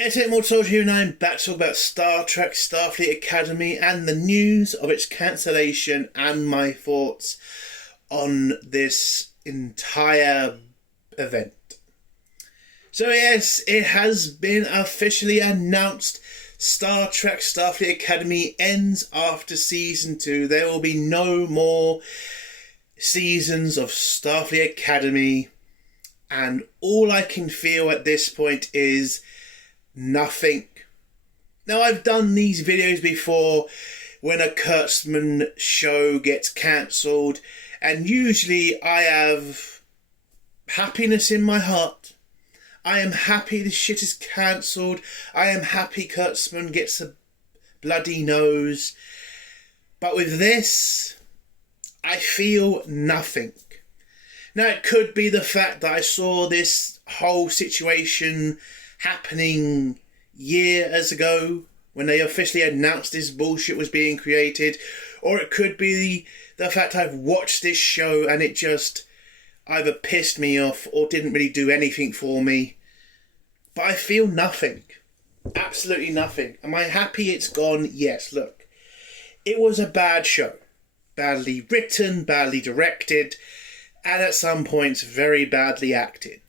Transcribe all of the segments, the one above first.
Entertainment Mortal here, and I'm back to talk about Star Trek Starfleet Academy and the news of its cancellation and my thoughts on this entire event. So yes, it has been officially announced. Star Trek Starfleet Academy ends after Season 2. There will be no more seasons of Starfleet Academy. And all I can feel at this point is nothing. Now, I've done these videos before when a Kurtzman show gets cancelled, and usually I have happiness in my heart. I am happy this shit is cancelled. I am happy Kurtzman gets a bloody nose. But with this, I feel nothing. Now, it could be the fact that I saw this whole situation happening years ago when they officially announced this bullshit was being created, or it could be the fact I've watched this show and it just either pissed me off or didn't really do anything for me. But I feel nothing. Absolutely nothing. Am I happy it's gone? Yes, look. It was a bad show. Badly written, badly directed, and at some points very badly acted.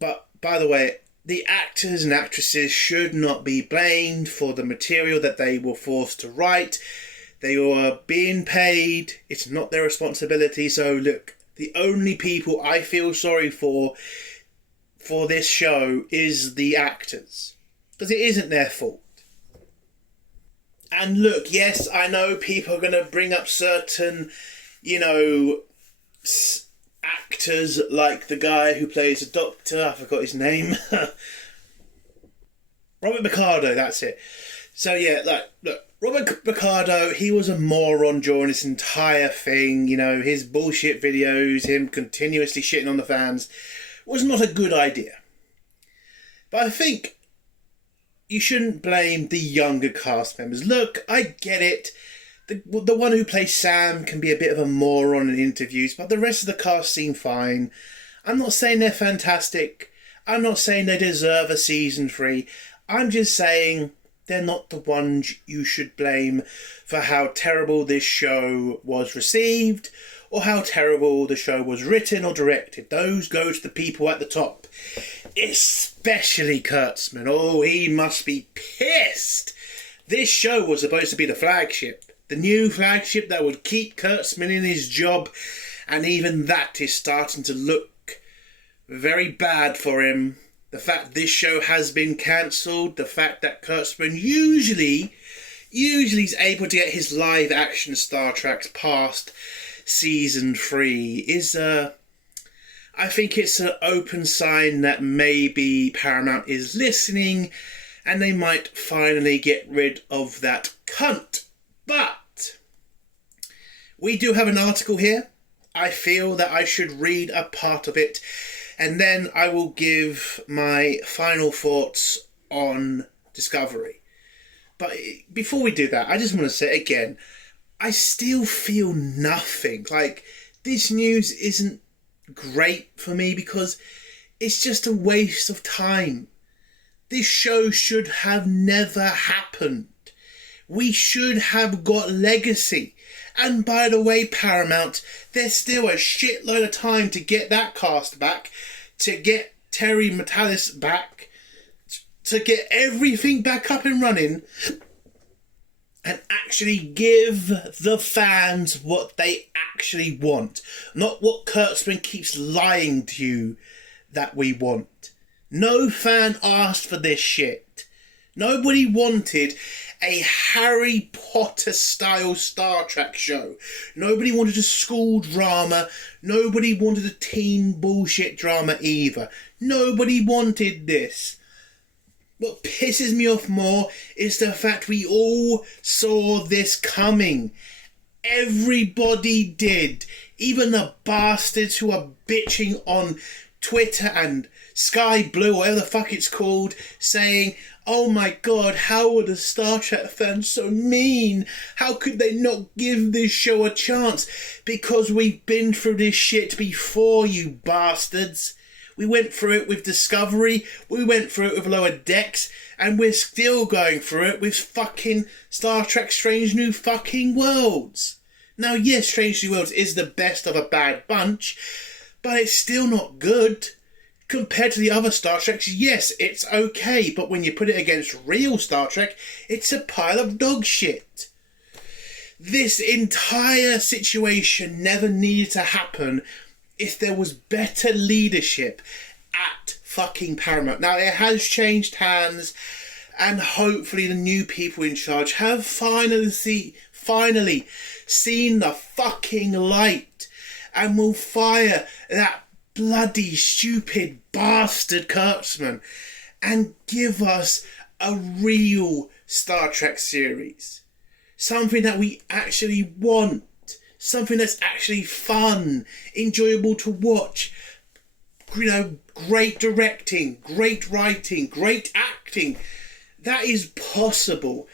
But, by the way, the actors and actresses should not be blamed for the material that they were forced to write. They were being paid. It's not their responsibility. So, look, the only people I feel sorry for this show is the actors. Because it isn't their fault. And look, yes, I know people are going to bring up certain, actors like the guy who plays the Doctor. I forgot his name. Robert Picardo, that's it. So yeah, look, Robert Picardo, he was a moron during this entire thing. His bullshit videos, him continuously shitting on the fans, was not a good idea. But I think you shouldn't blame the younger cast members. Look, I get it. The one who plays Sam can be a bit of a moron in interviews, but the rest of the cast seem fine. I'm not saying they're fantastic. I'm not saying they deserve a season 3. I'm just saying they're not the ones you should blame for how terrible this show was received or how terrible the show was written or directed. Those go to the people at the top. Especially Kurtzman. Oh, he must be pissed. This show was supposed to be the flagship. The new flagship that would keep Kurtzman in his job, and even that is starting to look very bad for him. The fact this show has been cancelled, the fact that Kurtzman usually is able to get his live action Star Treks past Season 3 is, I think it's an open sign that maybe Paramount is listening and they might finally get rid of that cunt. But we do have an article here. I feel that I should read a part of it, and then I will give my final thoughts on Discovery. But before we do that, I just want to say again, I still feel nothing. This news isn't great for me because it's just a waste of time. This show should have never happened. We should have got Legacy. And by the way, Paramount, there's still a shitload of time to get that cast back, to get Terry Matalas back, to get everything back up and running, and actually give the fans what they actually want. Not what Kurtzman keeps lying to you that we want. No fan asked for this shit. Nobody wanted a Harry Potter style Star Trek show. Nobody wanted a school drama. Nobody wanted a teen bullshit drama either. Nobody wanted this. What pisses me off more is the fact we all saw this coming. Everybody did. Even the bastards who are bitching on Twitter and Sky Blue, whatever the fuck it's called, saying, oh my god, how were the Star Trek fans so mean? How could they not give this show a chance? Because we've been through this shit before, you bastards. We went through it with Discovery, we went through it with Lower Decks, and we're still going through it with fucking Star Trek Strange New fucking Worlds. Now, yes, Strange New Worlds is the best of a bad bunch, but it's still not good. Compared to the other Star Treks, yes, it's okay, but when you put it against real Star Trek, it's a pile of dog shit. This entire situation never needed to happen if there was better leadership at fucking Paramount. Now, it has changed hands, and hopefully the new people in charge have finally seen the fucking light and will fire that bloody stupid bastard Kurtzman and give us a real Star Trek series. Something that we actually want. Something that's actually fun, enjoyable to watch. You know, great directing, great writing, great acting. That is possible,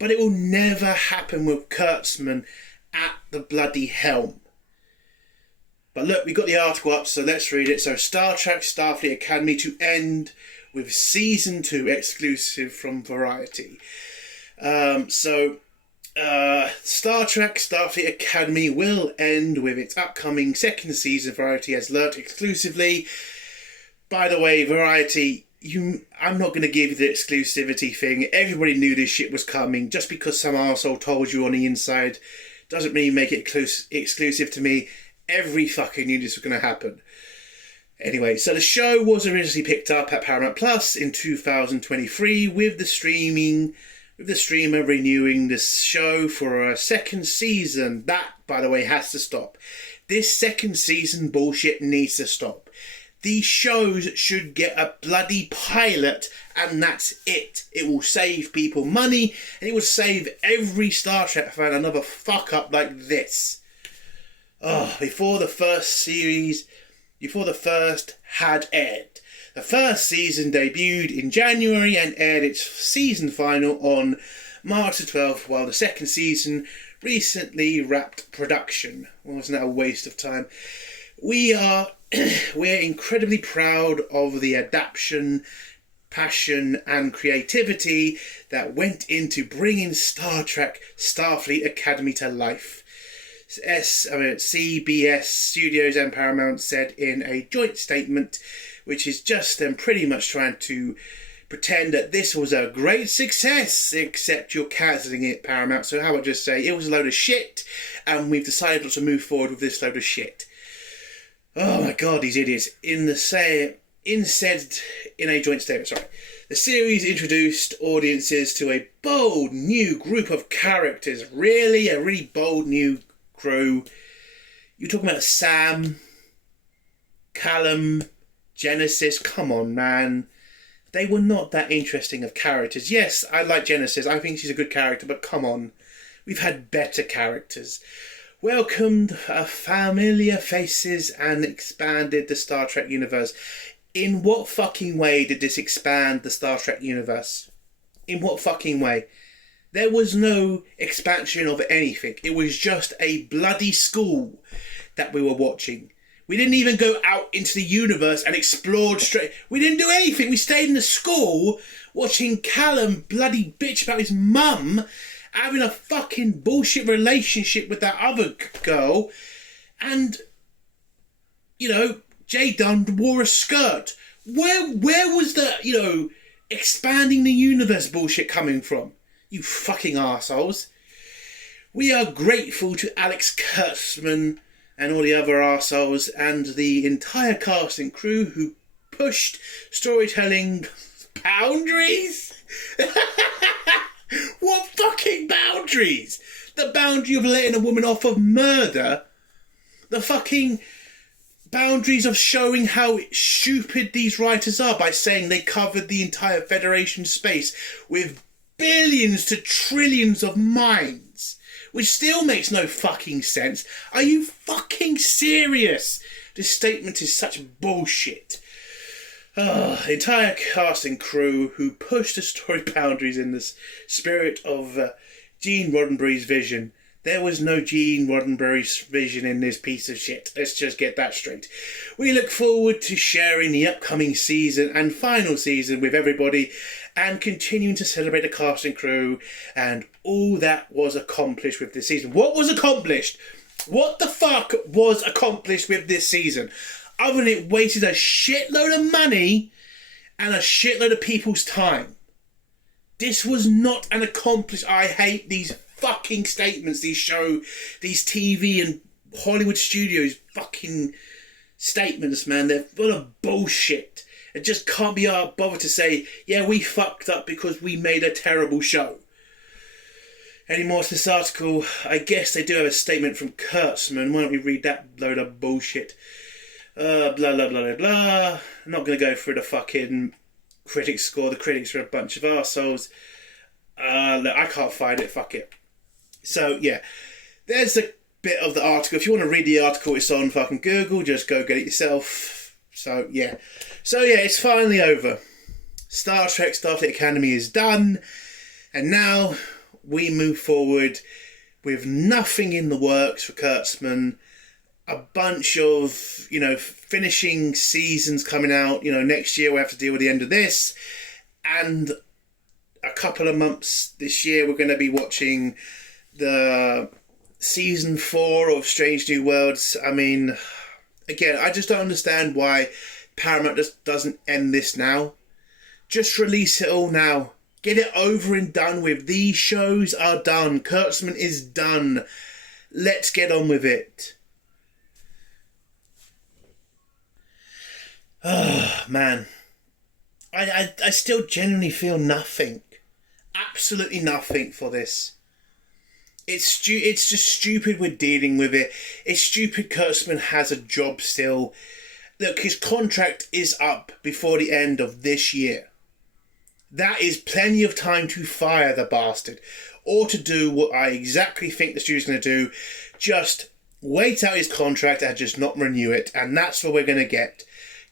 but it will never happen with Kurtzman at the bloody helm. But look, we got the article up, so let's read it. So, Star Trek Starfleet Academy to end with Season 2 exclusive from Variety. Star Trek Starfleet Academy will end with its upcoming second season. Variety has learnt exclusively. By the way, Variety, I'm not going to give you the exclusivity thing. Everybody knew this shit was coming. Just because some arsehole told you on the inside doesn't really make it exclusive to me. Every fucking knew this was going to happen. Anyway, so the show was originally picked up at Paramount Plus in 2023 with the streamer renewing the show for a second season. That, by the way, has to stop. This second season bullshit needs to stop. These shows should get a bloody pilot, and that's it. It will save people money, and it will save every Star Trek fan another fuck up like this. Before the first had aired. The first season debuted in January and aired its season final on March the 12th, while the second season recently wrapped production. Wasn't that a waste of time? We're incredibly proud of the adaptation, passion and creativity that went into bringing Star Trek Starfleet Academy to life. CBS Studios and Paramount said in a joint statement, which is just them pretty much trying to pretend that this was a great success, except you're cancelling it, Paramount. So how about just say it was a load of shit, and we've decided not to move forward with this load of shit. Oh my god, these idiots. In a joint statement, the series introduced audiences to a bold new group of characters. Really? A really bold new crew. You're talking about Sam, Callum, Genesis. Come on, man. They were not that interesting of characters. Yes, I like Genesis. I think she's a good character, but come on. We've had better characters. Welcomed familiar faces and expanded the Star Trek universe. In what fucking way did this expand the Star Trek universe? In what fucking way? There was no expansion of anything. It was just a bloody school that we were watching. We didn't even go out into the universe and explored straight. We didn't do anything. We stayed in the school watching Callum bloody bitch about his mum having a fucking bullshit relationship with that other girl. And, you know, Jay Dunn wore a skirt. Where was the, expanding the universe bullshit coming from? You fucking arseholes. We are grateful to Alex Kurtzman and all the other arseholes and the entire cast and crew who pushed storytelling boundaries. What fucking boundaries? The boundary of letting a woman off of murder? The fucking boundaries of showing how stupid these writers are by saying they covered the entire Federation space with billions to trillions of minds, which still makes no fucking sense. Are you fucking serious? This statement is such bullshit. Entire cast and crew who pushed the story boundaries in the spirit of Gene Roddenberry's vision. There was no Gene Roddenberry's vision in this piece of shit. Let's just get that straight. We look forward to sharing the upcoming season and final season with everybody and continuing to celebrate the cast and crew and all that was accomplished with this season. What was accomplished? What the fuck was accomplished with this season? Other than it wasted a shitload of money and a shitload of people's time. This was not an accomplished... I hate these fucking statements, these TV and Hollywood studios fucking statements, man. They're full of bullshit. It just can't be bothered to say, yeah, we fucked up because we made a terrible show. Any more to this article? I guess they do have a statement from Kurtzman. Why don't we read that load of bullshit? Blah, blah, blah, blah, blah. I'm not going to go through the fucking critics score. The critics are a bunch of arseholes. Look, I can't find it. Fuck it. So, yeah. There's a bit of the article. If you want to read the article, it's on fucking Google. Just go get it yourself. So, yeah. It's finally over. Star Trek Starfleet Academy is done. And now we move forward with nothing in the works for Kurtzman. A bunch of, finishing seasons coming out. Next year we'll have to deal with the end of this. And a couple of months this year we're going to be watching the season 4 of Strange New Worlds. I mean, again, I just don't understand why Paramount just doesn't end this now. Just release it all now. Get it over and done with. These shows are done. Kurtzman is done. Let's get on with it. Oh, man. I still genuinely feel nothing. Absolutely nothing for this. It's just stupid we're dealing with it. It's stupid Kurtzman has a job still. Look, his contract is up before the end of this year. That is plenty of time to fire the bastard. Or to do what I exactly think the studio's going to do. Just wait out his contract and just not renew it. And that's what we're going to get.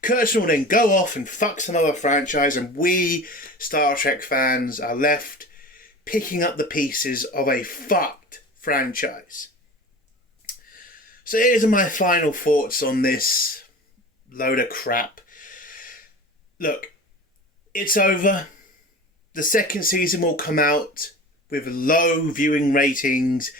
Kurtzman will then go off and fuck some other franchise. And we, Star Trek fans, are left picking up the pieces of a fucked franchise. So here's my final thoughts on this load of crap. Look, it's over. The second season will come out with low viewing ratings.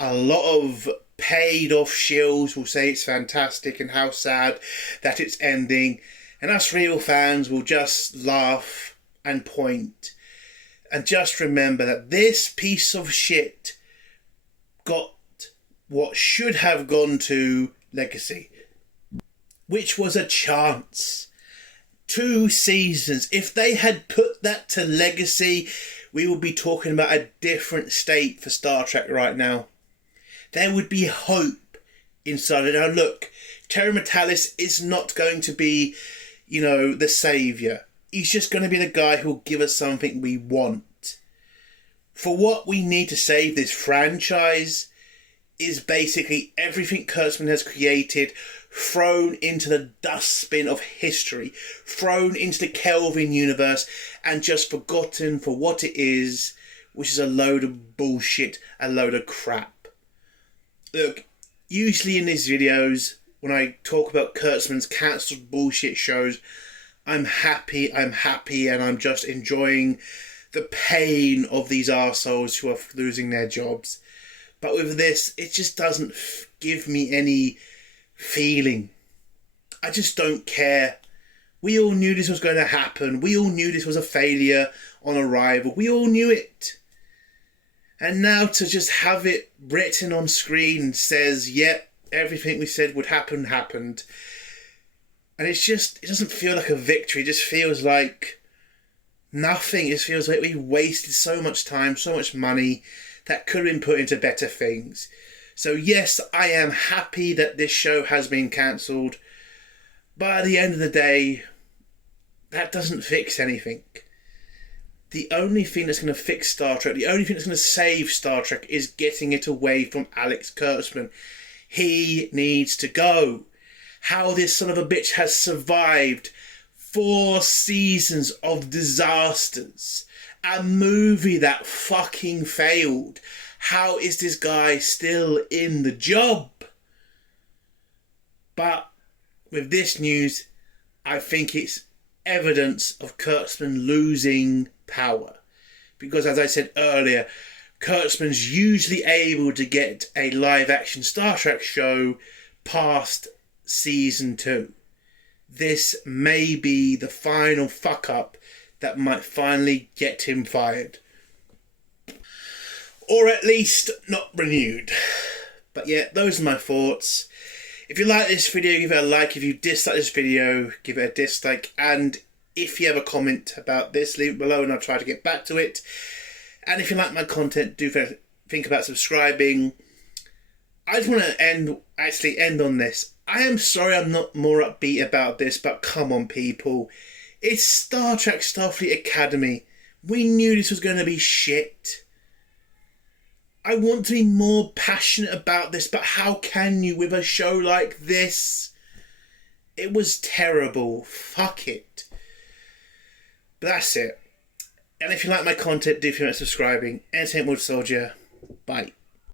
A lot of paid off shills will say it's fantastic and how sad that it's ending. And us real fans will just laugh and point. And just remember that this piece of shit got what should have gone to Legacy, which was a chance. 2 seasons. If they had put that to Legacy, we would be talking about a different state for Star Trek right now. There would be hope inside it. Now look, Terry Matalis is not going to be, the saviour. He's just going to be the guy who'll give us something we want. For what we need to save this franchise is basically everything Kurtzman has created thrown into the dustbin of history, thrown into the Kelvin universe and just forgotten for what it is, which is a load of bullshit, a load of crap. Look, usually in these videos, when I talk about Kurtzman's cancelled bullshit shows, I'm happy, and I'm just enjoying the pain of these arseholes who are losing their jobs. But with this, it just doesn't give me any feeling. I just don't care. We all knew this was going to happen. We all knew this was a failure on arrival. We all knew it. And now to just have it written on screen says, yep, everything we said would happen, happened. And it doesn't feel like a victory. It just feels like nothing. It feels like we wasted so much time, so much money that could have been put into better things. So yes, I am happy that this show has been cancelled. But at the end of the day, that doesn't fix anything. The only thing that's going to fix Star Trek, the only thing that's going to save Star Trek is getting it away from Alex Kurtzman. He needs to go. How this son of a bitch has survived 4 seasons of disasters. A movie that fucking failed. How is this guy still in the job? But with this news, I think it's evidence of Kurtzman losing power. Because as I said earlier, Kurtzman's usually able to get a live action Star Trek show past season 2. This may be the final fuck up that might finally get him fired. Or at least not renewed. But yeah, those are my thoughts. If you like this video, give it a like. If you dislike this video, give it a dislike. And if you have a comment about this, leave it below and I'll try to get back to it. And if you like my content, do think about subscribing. I just want to end on this. I am sorry I'm not more upbeat about this, but come on, people. It's Star Trek Starfleet Academy. We knew this was going to be shit. I want to be more passionate about this, but how can you with a show like this? It was terrible. Fuck it. But that's it. And if you like my content, do feel like subscribing. Entertainment Soldier. Bye.